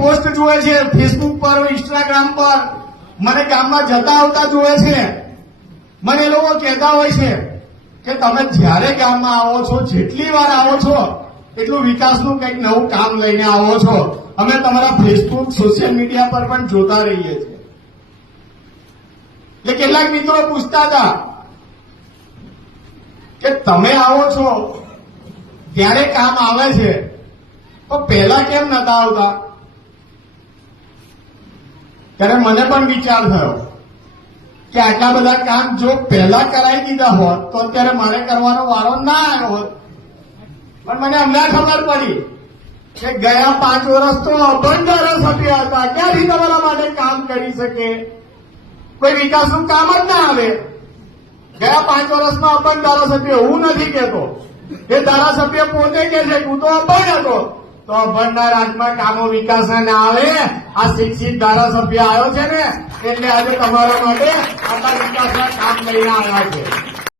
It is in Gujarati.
પોસ્ટ જોવે છે ફેસબુક પર ઇન્સ્ટાગ્રામ પર. મને ગામમાં જતા આવતા જુએ છે. મને એ લોકો કહેતા હોય છે કે તમે જ્યારે ગામમાં આવો છો, જેટલી વાર આવો છો, એટલું વિકાસનું કંઈક નવું કામ લઈને આવો છો. અમે તમારા ફેસબુક સોશિયલ મીડિયા પર પણ જોતા રહીએ છીએ. એટલે કેટલાક મિત્રો પૂછતા હતા કે તમે આવો છો, ત્યારે કામ આવે છે. તો પહેલા કેમ નતા આવતા? ત્યારે મને પણ વિચાર થયો કે આટલા બધા કામ જો પહેલા કરાવી દીધા હોત, તો અત્યારે મારે કરવાનો વારો ના આવ્યો હોત. પણ મને હમણાં ખબર પડી કે ગયા પાંચ વર્ષ તો અભણ ધારાસભ્ય હતા. ક્યાંથી તમારા માટે કામ કરી શકે? કોઈ વિકાસનું કામ જ ના આવે. ગયા પાંચ વર્ષમાં અભંડ ધારાસભ્ય હું નથી કહેતો. એ ધારાસભ્ય પોતે કે છે, હું તો અભણ હતો. તો અભણના રાજમાં કામો વિકાસ ના આવે આ શિક્ષિત ધારાસભ્ય આવ્યો છે ને, એટલે આજે તમારા માટે આટલા વિકાસના કામ લઈને આવ્યા છે.